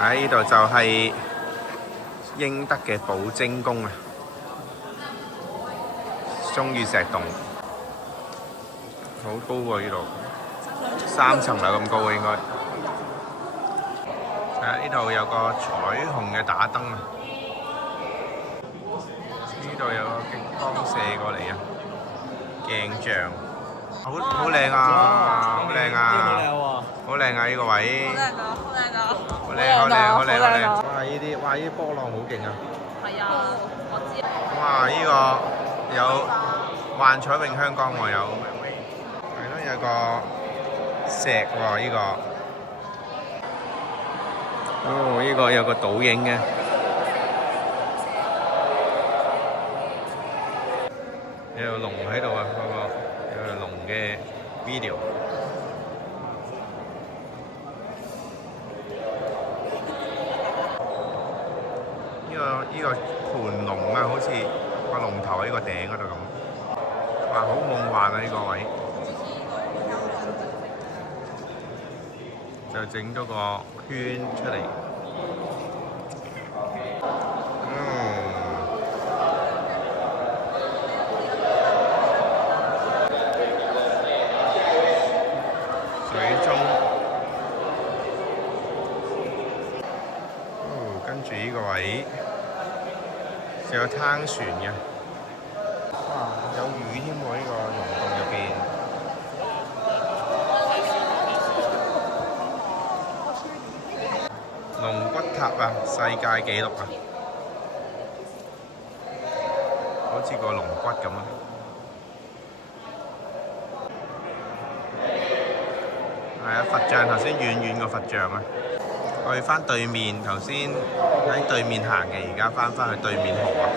喺呢度就係英德嘅寶晶宮啊，中意石洞，好高喎呢度，3層樓咁高啊應該。呢度有個彩虹嘅打燈啊，呢度有個激光射過嚟啊，鏡像，好靚啊，好靚啊，好靚啊呢個位，好靚，哇呢啲波浪好勁啊！係啊，我知啊。哇！呢個有幻彩詠香江喎，係咯，有個石喎呢個。哦，呢個有個倒影嘅。有個龍喺度啊，有個龍嘅 video。呢個盤龍啊，好似個龍頭喺呢個頂嗰度咁，哇！好夢幻啊呢個位，就整咗個圈出嚟。水中，跟住呢個位。仲有撐船嘅，哇！有魚添喎，呢個溶洞入邊。龍骨塔啊，世界紀錄啊，好似個龍骨咁啊！係啊，佛像頭先遠遠個佛像啊！我去翻對面，頭先喺對面行嘅，而家翻去對面河啊！